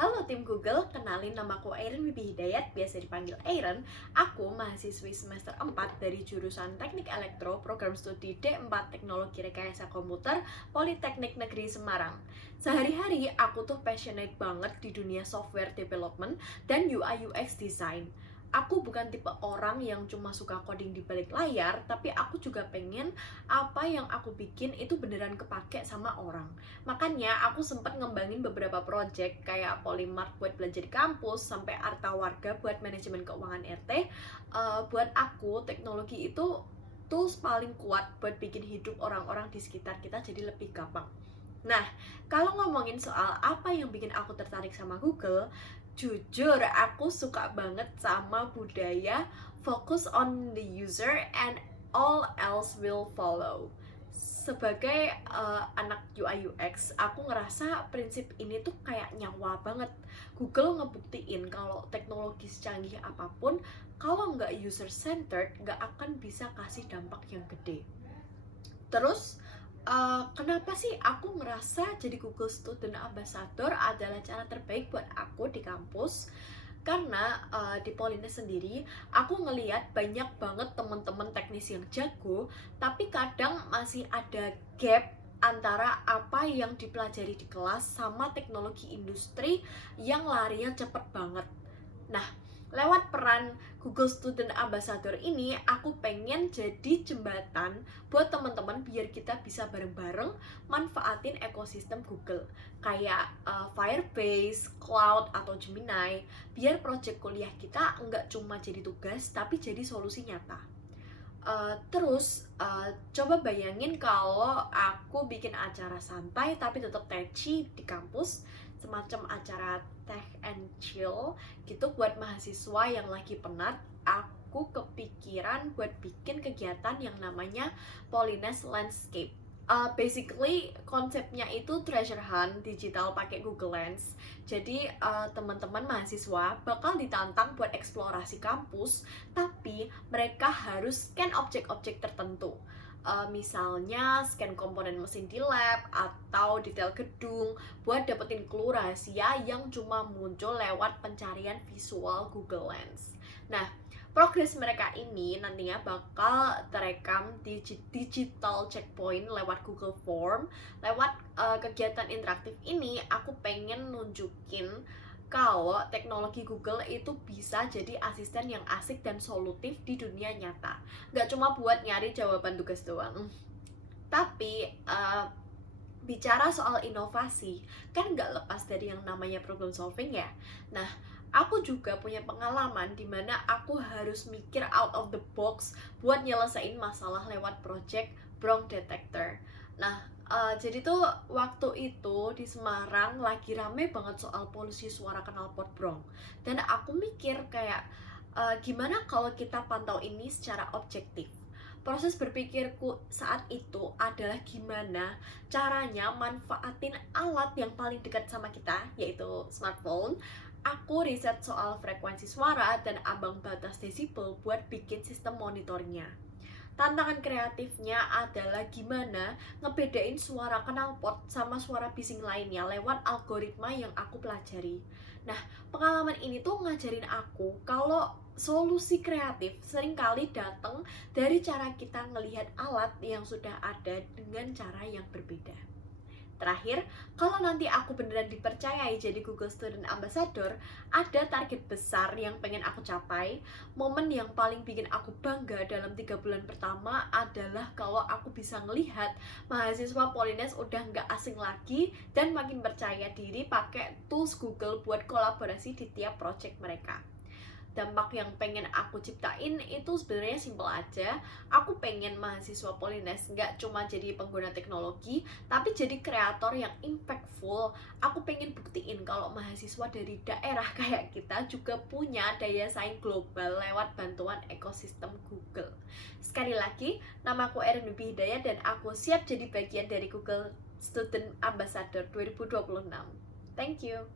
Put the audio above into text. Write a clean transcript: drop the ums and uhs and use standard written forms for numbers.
Halo tim Google, kenalin namaku Airen Wibi Hidayat, biasa dipanggil Airen. Aku mahasiswi semester 4 dari jurusan Teknik Elektro, program studi D4 Teknologi Rekayasa Komputer, Politeknik Negeri Semarang. Sehari-hari aku tuh passionate banget di dunia software development dan UI UX design. Aku bukan tipe orang yang cuma suka coding di balik layar, tapi aku juga pengen apa yang aku bikin itu beneran kepake sama orang. Makanya aku sempat ngembangin beberapa project kayak Polymart buat belajar di kampus, sampai Arta Warga buat manajemen keuangan RT. Buat aku, teknologi itu tools paling kuat buat bikin hidup orang-orang di sekitar kita jadi lebih gampang. Nah, kalau ngomongin soal apa yang bikin aku tertarik sama Google, jujur aku suka banget sama budaya focus on the user and all else will follow. Sebagai anak UI UX, aku ngerasa prinsip ini tuh kayak nyawa banget. Google ngebuktiin kalau teknologi secanggih apapun, kalau nggak user centered, nggak akan bisa kasih dampak yang gede. Terus, kenapa sih aku ngerasa jadi Google Student Ambassador adalah cara terbaik buat aku di kampus? Karena di Polines sendiri, aku ngeliat banyak banget temen-temen teknis yang jago, tapi kadang masih ada gap antara apa yang dipelajari di kelas sama teknologi industri yang larinya cepet banget. Nah, lewat peran Google Student Ambassador ini, aku pengen jadi jembatan buat teman-teman biar kita bisa bareng-bareng manfaatin ekosistem Google kayak Firebase, Cloud, atau Gemini, biar project kuliah kita nggak cuma jadi tugas tapi jadi solusi nyata. Coba bayangin kalau aku bikin acara santai tapi tetap touchy di kampus, semacam acara tech and chill gitu buat mahasiswa yang lagi penat. Aku kepikiran buat bikin kegiatan yang namanya Polines Landscape. Basically konsepnya itu treasure hunt digital pakai Google Lens. Jadi teman-teman mahasiswa bakal ditantang buat eksplorasi kampus, tapi mereka harus scan objek-objek tertentu. Misalnya scan komponen mesin di lab atau detail gedung buat dapetin clue rahasia yang cuma muncul lewat pencarian visual Google Lens. Nah, progres mereka ini nantinya bakal terekam di digital checkpoint lewat Google Form. Lewat kegiatan interaktif ini, aku pengen nunjukin kalau teknologi Google itu bisa jadi asisten yang asik dan solutif di dunia nyata. Nggak cuma buat nyari jawaban tugas doang. Tapi bicara soal inovasi, kan nggak lepas dari yang namanya problem solving ya. Nah, aku juga punya pengalaman di mana aku harus mikir out of the box buat nyelesain masalah lewat project Bronx Detector. Nah, jadi tuh waktu itu di Semarang lagi rame banget soal polusi suara knalpot Bronx. Dan aku mikir kayak, gimana kalau kita pantau ini secara objektif? Proses berpikirku saat itu adalah gimana caranya manfaatin alat yang paling dekat sama kita, yaitu smartphone. Aku riset soal frekuensi suara dan ambang batas desibel buat bikin sistem monitornya. Tantangan kreatifnya adalah gimana ngebedain suara knalpot sama suara bising lainnya lewat algoritma yang aku pelajari. Nah, pengalaman ini tuh ngajarin aku kalau solusi kreatif seringkali datang dari cara kita ngelihat alat yang sudah ada dengan cara yang berbeda. Terakhir, kalau nanti aku beneran dipercayai jadi Google Student Ambassador, ada target besar yang pengen aku capai. Momen yang paling bikin aku bangga dalam 3 bulan pertama adalah kalau aku bisa ngelihat mahasiswa Polines udah nggak asing lagi dan makin percaya diri pakai tools Google buat kolaborasi di tiap project mereka. Dampak yang pengen aku ciptain itu sebenarnya simple aja. Aku pengen mahasiswa Polines nggak cuma jadi pengguna teknologi, tapi jadi kreator yang impactful. Aku pengen buktiin kalau mahasiswa dari daerah kayak kita juga punya daya saing global lewat bantuan ekosistem Google. Sekali lagi, namaku Erin Wibi Hidayat dan aku siap jadi bagian dari Google Student Ambassador 2026. Thank you.